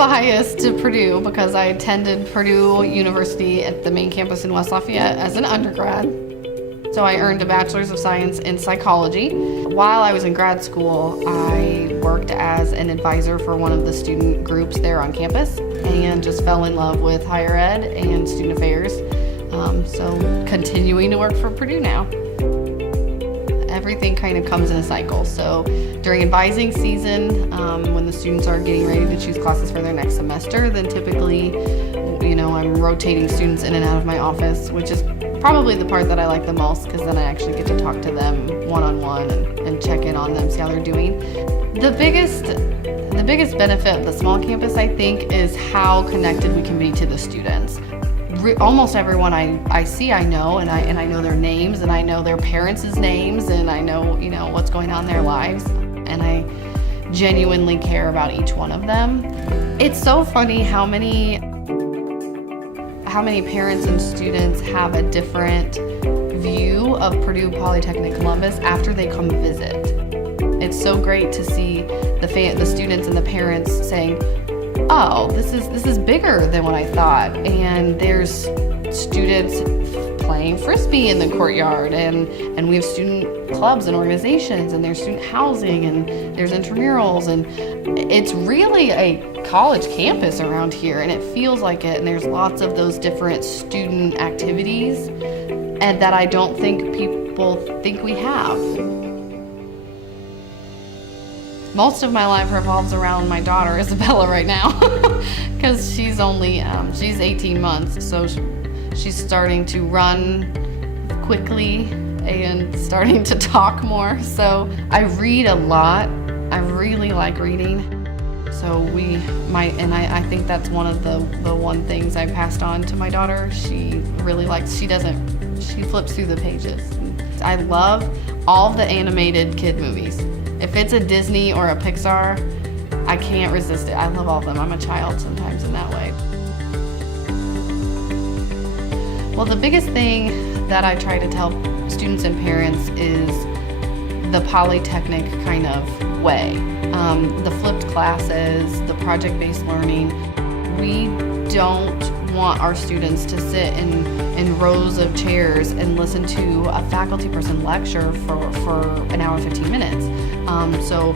biased to Purdue because I attended Purdue University at the main campus in West Lafayette as an undergrad. So I earned a Bachelor's of Science in Psychology. While I was in grad school, I worked as an advisor for one of the student groups there on campus and just fell in love with higher ed and student affairs. So continuing to work for Purdue now. Everything kind of comes in a cycle. So during advising season, when the students are getting ready to choose classes for their next semester, then typically, I'm rotating students in and out of my office, which is probably the part that I like the most because then I actually get to talk to them one-on-one and check in on them, see how they're doing. The biggest benefit of the small campus, I think, is how connected we can be to the students. Almost everyone I see, I know, and I know their names, and I know their parents' names, and I know, what's going on in their lives, and I genuinely care about each one of them. It's so funny how many parents and students have a different view of Purdue Polytechnic Columbus after they come visit. It's so great to see the students and the parents saying, oh, this is bigger than what I thought. And there's students playing Frisbee in the courtyard, and we have student clubs and organizations, and there's student housing, and there's intramurals, and it's really a college campus around here, and it feels like it, and there's lots of those different student activities and that I don't think people think we have. Most of my life revolves around my daughter, Isabella, right now, because she's 18 months, so she's starting to run quickly and starting to talk more. So I read a lot. I really like reading. So I think that's one of the one things I passed on to my daughter. She flips through the pages. I love all the animated kid movies. If it's a Disney or a Pixar, I can't resist it. I love all of them. I'm a child sometimes in that way. Well, the biggest thing that I try to tell students and parents is the Polytechnic kind of way. The flipped classes, the project-based learning. We don't want our students to sit in rows of chairs and listen to a faculty person lecture for an hour and 15 minutes. So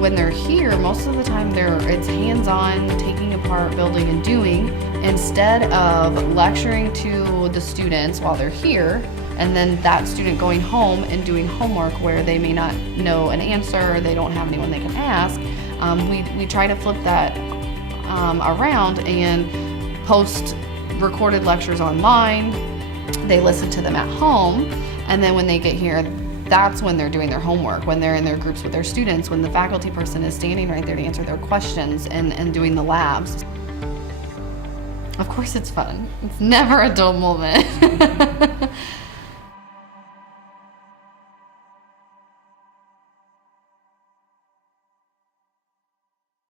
when they're here, most of the time it's hands-on, taking apart, building, and doing, instead of lecturing to the students while they're here, and then that student going home and doing homework where they may not know an answer, or they don't have anyone they can ask. We try to flip that around and post recorded lectures online. They listen to them at home, and then when they get here, that's when they're doing their homework, when they're in their groups with their students, when the faculty person is standing right there to answer their questions and doing the labs. Of course it's fun. It's never a dull moment.